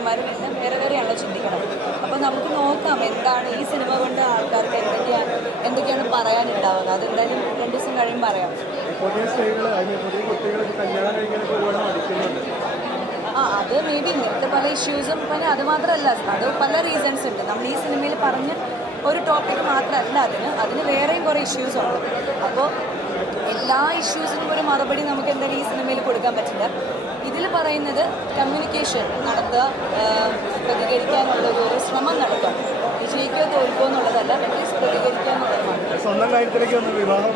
പുരുഷന്മാരും എല്ലാം വേറെ വേറെയാണല്ലോ ചിന്തിക്കണം. അപ്പോൾ നമുക്ക് നോക്കാം എന്താണ് ഈ സിനിമ കൊണ്ട് ആൾക്കാർക്ക് എന്തൊക്കെയാണ് പറയാനുണ്ടാവുക. അതെന്തായാലും 2 ദിവസം കഴിയുമ്പോൾ പറയാം. അത് മേ ബി ഇങ്ങനത്തെ പല ഇഷ്യൂസും പിന്നെ അത് മാത്രമല്ല, അത് പല റീസൺസ് ഉണ്ട്. നമ്മൾ ഈ സിനിമയിൽ പറഞ്ഞ ഒരു ടോപ്പിക് മാത്രമല്ല അതിന് വേറെയും കുറേ ഇഷ്യൂസ് ഉണ്ട്. അപ്പോൾ എല്ലാ ഇഷ്യൂസിനും ഒരു മറുപടി നമുക്ക് എന്തായാലും ഈ സിനിമയിൽ കൊടുക്കാൻ പറ്റില്ല. ഇതിൽ പറയുന്നത് കമ്മ്യൂണിക്കേഷൻ നടത്തുക, പ്രതികരിക്കാനുള്ള ഒരു ശ്രമം നടത്തുക. വിജയിക്കോ തോൽക്കോ എന്നുള്ളതല്ല, അറ്റ്ലീസ്റ്റ് പ്രതികരിക്കാനുള്ളതാണ്. സ്വന്തം കാര്യത്തിലേക്ക് ഒന്ന് വിവാഹം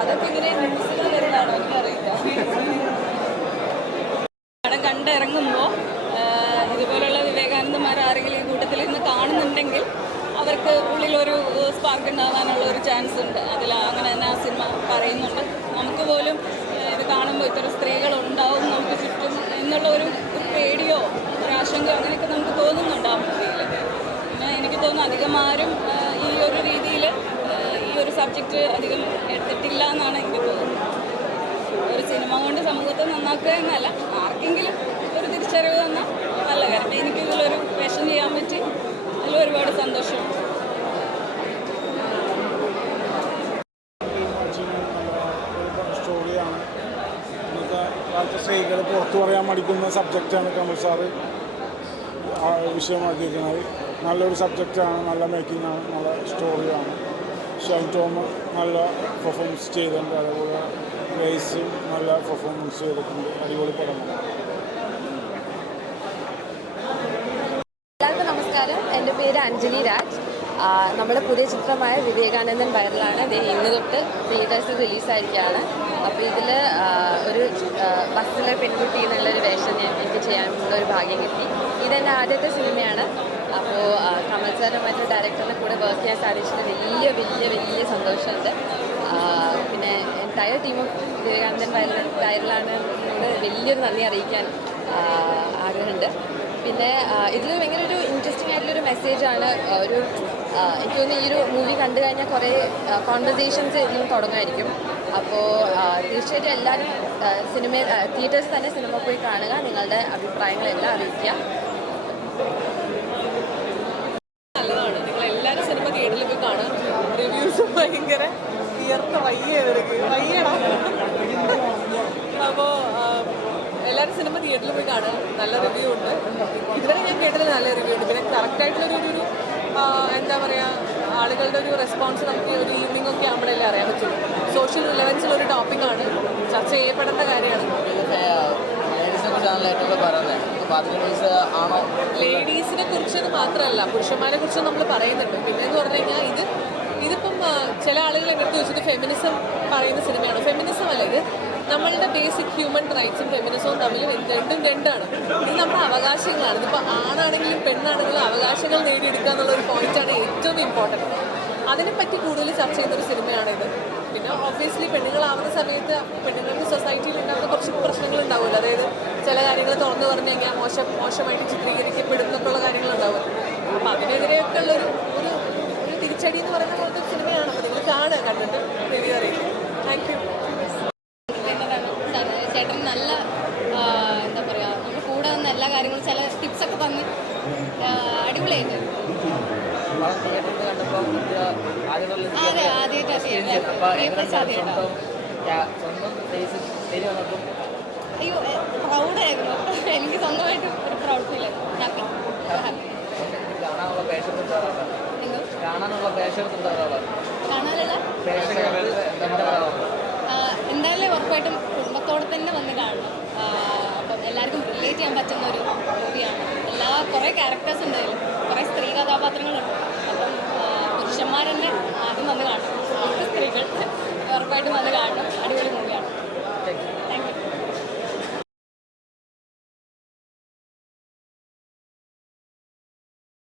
അതൊക്കെ ഇങ്ങനെ ന്യൂസിൽ വരുന്നതാണോ എനിക്കറിയില്ല. പടം കണ്ടിറങ്ങുമ്പോൾ ഇതുപോലുള്ള വിവേകാനന്ദന്മാർ ആരെങ്കിലും ഈ കൂട്ടത്തിൽ ഇന്ന് കാണുന്നുണ്ടെങ്കിൽ അവർക്ക് ഉള്ളിലൊരു സ്പാർക്ക് ഉണ്ടാകാനുള്ള ഒരു ചാൻസ് ഉണ്ട്. അങ്ങനെ തന്നെ ആ സിനിമ പറയുന്നുണ്ട്. നമുക്ക് പോലും ഇത് കാണുമ്പോൾ ഇത്തരം സ്ത്രീകളുണ്ടാവും നമുക്ക് ചുറ്റും എന്നുള്ള ഒരു പേടിയോ ഒരു ആശങ്കയോ അങ്ങനെയൊക്കെ നമുക്ക് തോന്നുന്നുണ്ട് ആ മൂവിയിൽ. പിന്നെ എനിക്ക് തോന്നുന്നു അധികം ആരും ഈ ഒരു രീതിയിൽ ഈ ഒരു സബ്ജക്റ്റ് അധികം എടുത്തിട്ടില്ല എന്നാണ് എനിക്ക് തോന്നുന്നത്. ഒരു സിനിമ കൊണ്ട് സമൂഹത്തെ നന്നാക്കുക എന്നല്ല, ആർക്കെങ്കിലും ഒരു തിരിച്ചറിവ് തന്നാൽ നല്ല കാര്യം. എനിക്കിതിലൊരു വേഷം ചെയ്യാൻ പറ്റി, അതിൽ ഒരുപാട് സന്തോഷമുണ്ട്. സ്റ്റോറിയാണ്. ഇന്നത്തെ കാലത്തെ സ്ത്രീകൾ പുറത്തു പറയാൻ മടിക്കുന്ന സബ്ജക്റ്റാണ് കമൽ സാറ് വിഷയമാക്കിയിരിക്കുന്നത്. നല്ലൊരു സബ്ജക്റ്റാണ്, നല്ല മേക്കിങ്ങാണ്, നല്ല സ്റ്റോറിയാണ്. ഷൈൻ ടോം നല്ല പെർഫോമൻസ് ചെയ്തിട്ടുണ്ട്. അതുപോലെ ഗ്രേസും നല്ല പെർഫോമൻസ് ചെയ്തിട്ടുണ്ട്. അടിപൊളി പടമാണ്. എല്ലാവർക്കും നമസ്കാരം. എൻ്റെ പേര് അഞ്ജലി രാജ്. നമ്മുടെ പുതിയ ചിത്രമായ വിവേകാനന്ദൻ വൈറലാണ്. ഇത് ഇന്ന് തൊട്ട് തിയേറ്റേഴ്സിൽ റിലീസായിരിക്കുകയാണ്. അപ്പോൾ ഇതിൽ ഒരു ബസ്സിലെ പെൺകുട്ടി എന്നുള്ളൊരു വേഷം എനിക്ക് ചെയ്യാനുള്ള ഒരു ഭാഗ്യം കിട്ടി. ഇതെൻ്റെ ആദ്യത്തെ സിനിമയാണ്. അപ്പോൾ കമൽ സാറും മറ്റു ഡയറക്ടറിൻ്റെ കൂടെ വർക്ക് ചെയ്യാൻ സാധിച്ചത് വലിയ സന്തോഷമുണ്ട്. പിന്നെ എൻറ്റയർ ടീം ഓഫ് വിവേകാനന്ദൻ വൈറലാണ് വലിയൊരു നന്ദി അറിയിക്കാൻ ആഗ്രഹമുണ്ട്. പിന്നെ ഇതിൽ ഭയങ്കര ഒരു ഇൻട്രസ്റ്റിംഗ് ആയിട്ടുള്ളൊരു മെസ്സേജാണ്. എനിക്ക് തോന്നുന്നു ഈ ഒരു മൂവി കണ്ടു കഴിഞ്ഞാൽ കുറേ കോൺവെർസേഷൻസ് ഇതിലും തുടങ്ങുമായിരിക്കും. അപ്പോൾ തീർച്ചയായിട്ടും എല്ലാവരും തിയേറ്റേഴ്സ് തന്നെ സിനിമ പോയി കാണുക, നിങ്ങളുടെ അഭിപ്രായങ്ങളെല്ലാം അറിയിക്കുക. നല്ലതാണ്. നിങ്ങളെല്ലാവരും സിനിമ തിയേറ്ററിൽ പോയി കാണുക. റിവ്യൂസ് ഭയങ്കര വയ്യണം. അപ്പോൾ എല്ലാവരും സിനിമ തിയേറ്ററിൽ പോയി കാണുക. നല്ല റിവ്യൂ ഉണ്ട്. ഇതുവരെ ഞാൻ കേട്ടതിൽ നല്ല റിവ്യൂ ഉണ്ട്. പിന്നെ കറക്റ്റായിട്ടുള്ളൊരു എന്താ പറയുക, ആളുകളുടെ ഒരു റെസ്പോൺസ് നമുക്ക് ഒരു ഈവനിങ് ഒക്കെ ആകുമ്പോഴല്ലേ അറിയാൻ പറ്റുള്ളൂ. സോഷ്യൽ റിലവൻസിലൊരു ടോപ്പിക്കാണ്, ചർച്ച ചെയ്യപ്പെടേണ്ട കാര്യമാണ്. ലേഡീസിനെ കുറിച്ചെന്ന് മാത്രമല്ല, പുരുഷന്മാരെ കുറിച്ച് നമ്മൾ പറയുന്നുണ്ട്. പിന്നെ എന്ന് പറഞ്ഞു കഴിഞ്ഞാൽ ഇതിപ്പം ചില ആളുകൾ എൻ്റെ അടുത്ത് ചോദിച്ചത് ഫെമിനിസം പറയുന്ന സിനിമയാണ്. ഫെമിനിസം അല്ല, ഇത് നമ്മളുടെ ബേസിക് ഹ്യൂമൻ റൈറ്റ്സും ഫെമിനിസവും തമ്മിൽ രണ്ടാണ്. ഇത് നമ്മുടെ അവകാശങ്ങളാണ്. ഇതിപ്പോൾ ആണാണെങ്കിലും പെണ്ണാണെങ്കിലും അവകാശങ്ങൾ നേടിയെടുക്കുക എന്നുള്ളൊരു പോയിന്റാണ് ഏറ്റവും ഇമ്പോർട്ടൻറ്റ്. അതിനെപ്പറ്റി കൂടുതൽ ചർച്ച ചെയ്യുന്നൊരു സിനിമയാണിത്. പിന്നെ ഓബ്വിയസ്ലി പെണ്ണുങ്ങളാവുന്ന സമയത്ത് പെണ്ണുങ്ങൾക്ക് സൊസൈറ്റിയിൽ ഉണ്ടാകുന്ന കുറച്ച് പ്രശ്നങ്ങളുണ്ടാവുമല്ലോ. അതായത് ചില കാര്യങ്ങൾ തുറന്നു പറഞ്ഞു കഴിഞ്ഞാൽ മോശമായിട്ട് ചിത്രീകരിക്കപ്പെടും എന്നൊക്കെയുള്ള കാര്യങ്ങളുണ്ടാവും. അപ്പോൾ അതിനെതിരെയൊക്കെ ഉള്ളൊരു ഒരു തിരിച്ചടി എന്ന് പറയുന്ന പോലത്തെ സിനിമയാണ്. അപ്പോൾ നിങ്ങൾ കാണുക, കണ്ടിട്ട് റിവ്യൂ അറിയിക്കും. Thank you. ചേട്ടൻ നല്ല എന്താ പറയുക, നമ്മൾ കൂടെ വന്ന എല്ലാ കാര്യങ്ങളും ചില ടിപ്സൊക്കെ തന്ന് അടിപൊളിയായിട്ട്. അതെ, ആദ്യമായിട്ട് അയ്യോ പ്രൗഡായിരുന്നു. എനിക്ക് സ്വന്തമായിട്ട് ഒരു പ്രൗഡ് ഫീൽ ആയിരുന്നു. ഹാപ്പി. എന്തായാലും ഉറപ്പായിട്ടും കുടുംബത്തോടെ തന്നെ വന്ന് കാണണം. അപ്പം എല്ലാവർക്കും റിലേറ്റ് ചെയ്യാൻ പറ്റുന്ന ഒരു മൂവിയാണ്. കുറേ ക്യാരക്ടേഴ്സ് ഉണ്ട് അതിൽ, കുറേ സ്ത്രീ കഥാപാത്രങ്ങളുണ്ട്. അപ്പം പുരുഷന്മാർ തന്നെ ആദ്യം വന്ന് കാണണം. സ്ത്രീകൾ